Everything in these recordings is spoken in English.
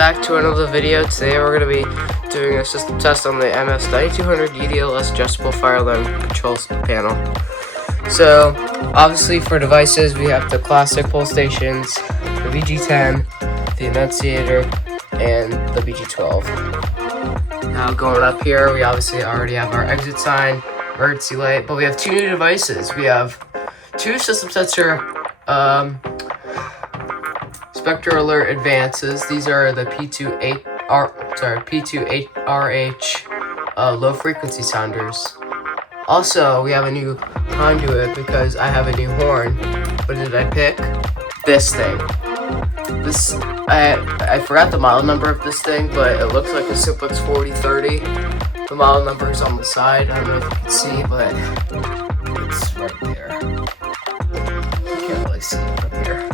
back to another video. Today we're going to be doing a system test on the MS9200 UDLS adjustable fire alarm control panel. So, obviously for devices we have the classic pull stations, the VG10, the annunciator, and the VG12. Now going up here, we obviously already have our exit sign, emergency light, but we have two new devices. We have two system sensor Spectre Alert Advances. These are the P2RH low frequency sounders. Also, we have a new conduit because I have a new horn. What did I pick? This thing. This I forgot the model number of this thing, but it looks like a Simplex 4030. The model number is on the side. I don't know if you can see, but it's right there. You can't really see it from here.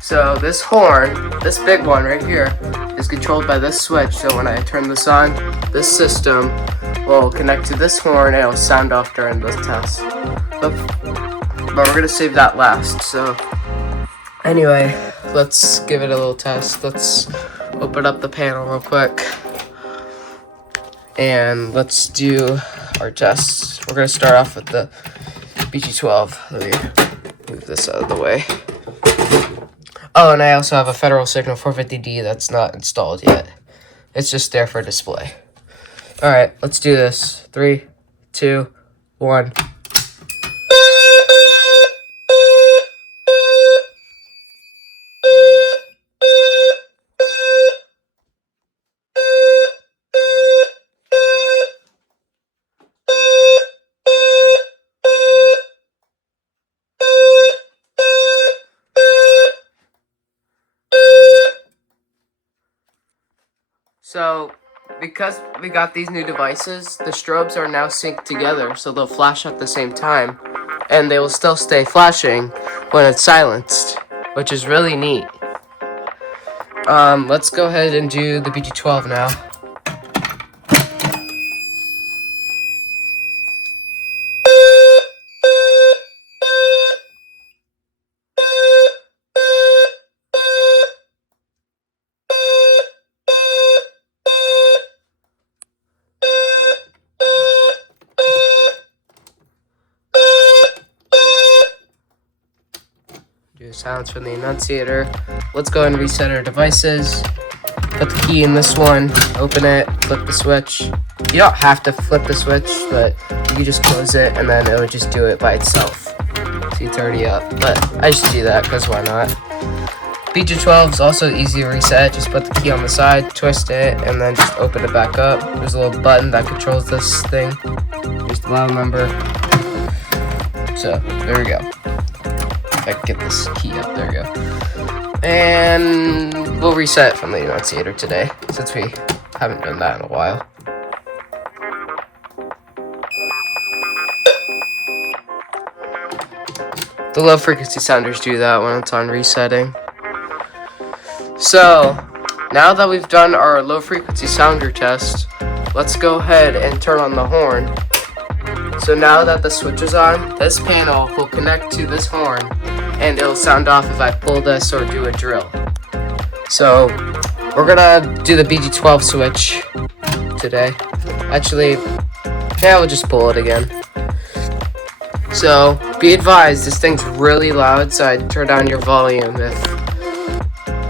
So this horn, this big one right here, is controlled by this switch. So when I turn this on, this system will connect to this horn and it will sound off during this test. But we're gonna save that last. So anyway, let's give it a little test. Let's open up the panel real quick and let's do our tests. We're gonna start off with the BG12. Let me move this out of the way. Oh, and I also have a Federal Signal 450D that's not installed yet. It's just there for display. Alright, let's do this. 3, 2, 1. So, because we got these new devices, the strobes are now synced together, so they'll flash at the same time, and they will still stay flashing when it's silenced, which is really neat. Let's go ahead and do the BG12 now. Do sounds from the annunciator. Let's go and reset our devices. Put the key in this one, open it, flip the switch. You don't have to flip the switch, but you can just close it and then it would just do it by itself. See, it's already up, but I just do that because why not? BG12 is also easy to reset. Just put the key on the side, twist it, and then just open it back up. There's a little button that controls this thing. Here's the model number. So, there we go. I can get this key up, there we go. And we'll reset from the annunciator today, since we haven't done that in a while. The low frequency sounders do that when it's on resetting. So, now that we've done our low frequency sounder test, let's go ahead and turn on the horn. So now that the switch is on, this panel will connect to this horn and it'll sound off if I pull this or do a drill. So we're gonna do the BG12 switch today. Actually, yeah, we'll just pull it again. So be advised, this thing's really loud, so I'd turn down your volume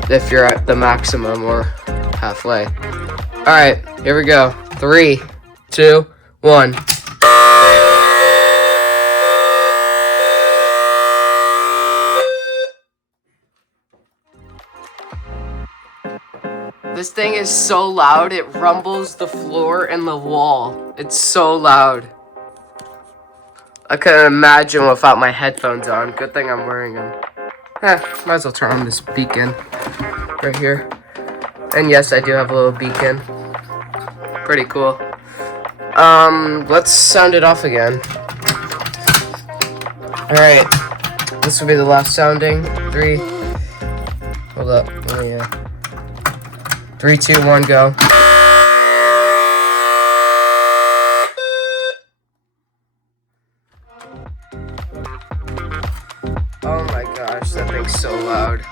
if you're at the maximum or halfway. Alright, here we go. 3, 2, 1. This thing is so loud, it rumbles the floor and the wall. It's so loud. I couldn't imagine without my headphones on. Good thing I'm wearing them. Might as well turn on this beacon right here. And yes, I do have a little beacon. Pretty cool. Let's sound it off again. Alright. This will be the last sounding. 3. Hold up. Oh, yeah. 3, 2, 1, go. Oh my gosh, that thing's so loud.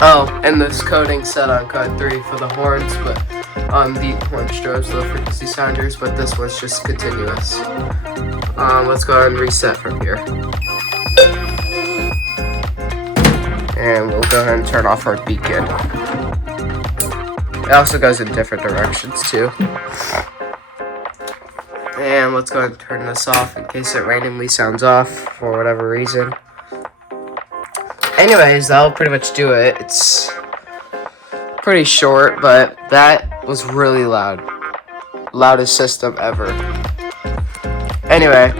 Oh, and this coding set on code 3 for the horns, but on the horn strobes, low frequency sounders, but this one's just continuous. Let's go ahead and reset from here. And we'll go ahead and turn off our beacon. It also goes in different directions too. And let's go ahead and turn this off in case it randomly sounds off for whatever reason. Anyways, that'll pretty much do it. It's pretty short, but that was really loud. Loudest system ever. Anyway,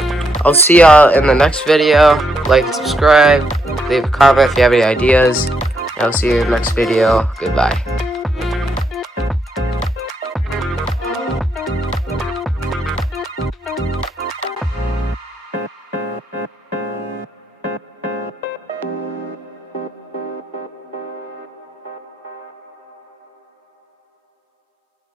I'll see y'all in the next video. Like and subscribe. Leave a comment if you have any ideas. I'll see you in the next video. Goodbye.